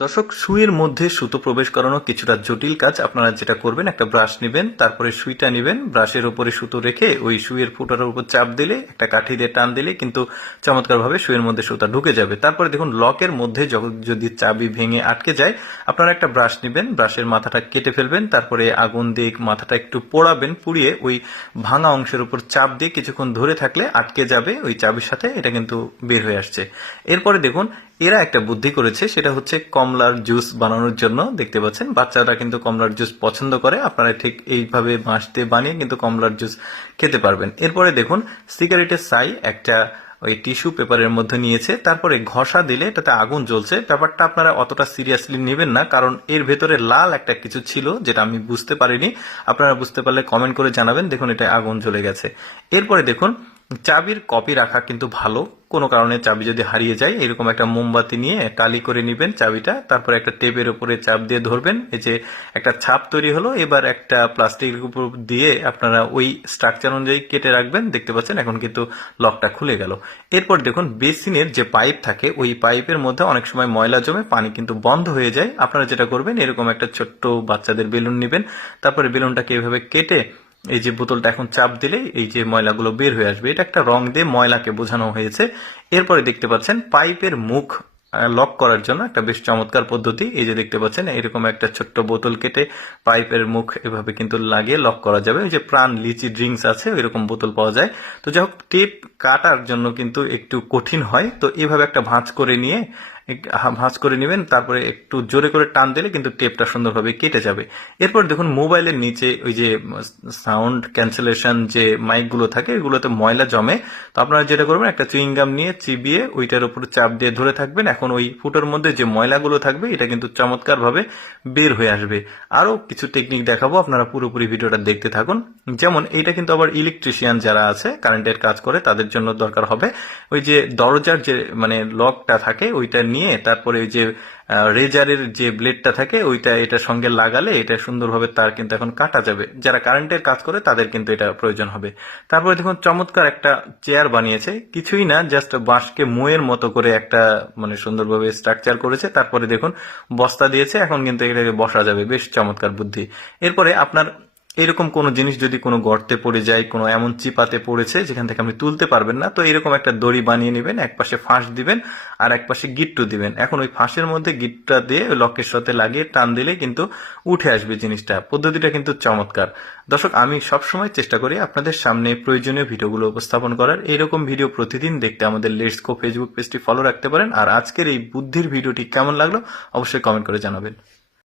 দর্শক, সুইয়ের মধ্যে সুতো প্রবেশ করানো কিছুটা জটিল কাজ। আপনারা যেটা করবেন, একটা ব্রাশ নেবেন, তারপরে সুইটা নেবেন, ব্রাশের উপরে সুতো রেখে ওই সুইয়ের ফুটার উপর চাপ দিলে, একটা কাঠি দিয়ে টান দিলে কিন্তু চমৎকারভাবে সুইয়ের মধ্যে সুতা ঢুকে যাবে। তারপরে দেখুন, লকের মধ্যে যদি চাবি ভেঙে আটকে যায়, আপনারা একটা ব্রাশ নেবেন, ব্রাশের মাথাটা কেটে ফেলবেন, তারপরে আগুন দিয়ে মাথাটা একটু পোড়াবেন, পুড়িয়ে ওই ভাঙা অংশের উপর চাপ দিয়ে কিছুক্ষণ ধরে থাকলে আটকে যাবে ওই চাবির সাথে, এটা কিন্তু বের হয়ে আসছে। এরপরে দেখুন, এরা একটা বুদ্ধি করেছে, সেটা হচ্ছে কমলার জুস বানানোর জন্য। দেখতে পাচ্ছেন বাচ্চারা কিন্তু কমলার জুস পছন্দ করে, আপনারা ঠিক এইভাবে বাঁশ দিয়ে বানিয়ে কিন্তু কমলার জুস খেতে পারবেন। এরপরে দেখুন, সিগারেটের ছাই একটা ওই টিস্যু পেপারের মধ্যে নিয়েছে, তারপরে ঘষা দিলে এটাতে আগুন জ্বলছে। ব্যাপারটা আপনারা অতটা সিরিয়াসলি নেবেন না, কারণ এর ভেতরে লাল একটা কিছু ছিল যেটা আমি বুঝতে পারিনি। আপনারা বুঝতে পারলে কমেন্ট করে জানাবেন। দেখুন, এটা আগুন জ্বলে গেছে। এরপরে দেখুন, চাবির কপি রাখা কিন্তু ভালো। কোনো কারণে চাবি যদি হারিয়ে যায়, এরকম একটা মোমবাতি নিয়ে টালি করে নেবেন চাবিটা, তারপরে একটা টেপের উপরে চাপ দিয়ে ধরবেন, এই যে একটা ছাপ তৈরি হলো। এবার একটা প্লাস্টিকের উপর দিয়ে আপনারা ওই স্ট্রাকচার অনুযায়ী কেটে রাখবেন। দেখতে পাচ্ছেন এখন কিন্তু লকটা খুলে গেল। এরপর দেখুন, বেসিনের যে পাইপ থাকে, ওই পাইপের মধ্যে অনেক সময় ময়লা জমে, পানি কিন্তু বন্ধ হয়ে যায়। আপনারা যেটা করবেন, এরকম একটা ছোট্ট বাচ্চাদের বেলুন নেবেন, তারপরে বেলুনটাকে এভাবে কেটে এই যে বোতলটা এখন চাপ দিলে এই যে ময়লাগুলো বের হয়ে আসবে। এটা একটা রং দিয়ে ময়লাকে বোঝানো হয়েছে। এরপরে দেখতে পাচ্ছেন পাইপের মুখ লক করার জন্য একটা বেশ চমৎকার পদ্ধতি। এই যে দেখতে পাচ্ছেন, এরকম একটা ছোট্ট বোতল কেটে পাইপের মুখ এভাবে কিন্তু লাগিয়ে লক করা যাবে। ওই যে প্রাণ লিচি ড্রিঙ্কস আছে, ওইরকম বোতল পাওয়া যায়। তো যাই হোক, টেপ কাটার জন্য কিন্তু একটু কঠিন হয়, তো এভাবে একটা ভাঁজ করে নিয়ে ভাঁজ করে নেবেন, তারপরে একটু জোরে করে টান দিলে কিন্তু টেপটা সুন্দরভাবে কেটে যাবে। এরপর দেখুন, মোবাইলের নিচে ওই যে সাউন্ড ক্যান্সেলেশন যে মাইকগুলো থাকে, এগুলোতে ময়লা জমে। তো আপনারা যেটা করবেন, একটা চুইংগাম নিয়ে চিবিয়ে ওইটার উপর চাপ দিয়ে ধরে থাকবেন। এখন ওই ফুটোর মধ্যে যে ময়লাগুলো থাকবে, এটা কিন্তু চমৎকারভাবে বের হয়ে আসবে। আরো কিছু টেকনিক দেখাবো, আপনারা পুরোপুরি ভিডিওটা দেখতে থাকুন। যেমন এইটা কিন্তু আবার ইলেকট্রিশিয়ান যারা আছে, কারেন্টের কাজ করে, তাদের জন্য দরকার হবে। ওই যে দরজার যে লকটা থাকে, ওইটা নিয়ে তারপরে ওই যে রেজারের যে ব্লেডটা থাকে, ওইটা এটার সঙ্গে লাগালে এটা সুন্দরভাবে তার কিন্তু এখন কাটা যাবে। যারা কারেন্টের কাজ করে তাদের কিন্তু এটা প্রয়োজন হবে। তারপরে দেখুন, চমৎকার একটা চেয়ার বানিয়েছে, কিছুই না, জাস্ট বাঁশকে মুয়ের মতো করে একটা সুন্দরভাবে স্ট্রাকচার করেছে। তারপরে দেখুন, বস্তা দিয়েছে, এখন কিন্তু এটাকে বসা যাবে। বেশ চমৎকার বুদ্ধি। এরপরে আপনার এরকম কোনো জিনিস যদি কোনো গর্তে পড়ে যায়, কোনো এমন চিপাতে পড়েছে যেখান থেকে আপনি তুলতে পারবেন না, তো এরকম একটা দড়ি বানিয়ে নেবেন, এক পাশে ফাঁস দিবেন আর এক পাশে গিট্টু দিবেন। এখন ওই ফাঁসের মধ্যে গিট্টুটা দিয়ে লকের সাথে লাগিয়ে টান দিলে কিন্তু উঠে আসবে জিনিসটা। পদ্ধতিটা কিন্তু চমৎকার। দর্শক, আমি সবসময় চেষ্টা করি আপনাদের সামনে প্রয়োজনীয় ভিডিওগুলো উপস্থাপন করার। এইরকম ভিডিও প্রতিদিন দেখতে আমাদের লেটস গো ফেসবুক পেজটি ফলো রাখতে পারেন। আর আজকের এই বুদ্ধির ভিডিওটি কেমন লাগলো অবশ্যই কমেন্ট করে জানাবেন।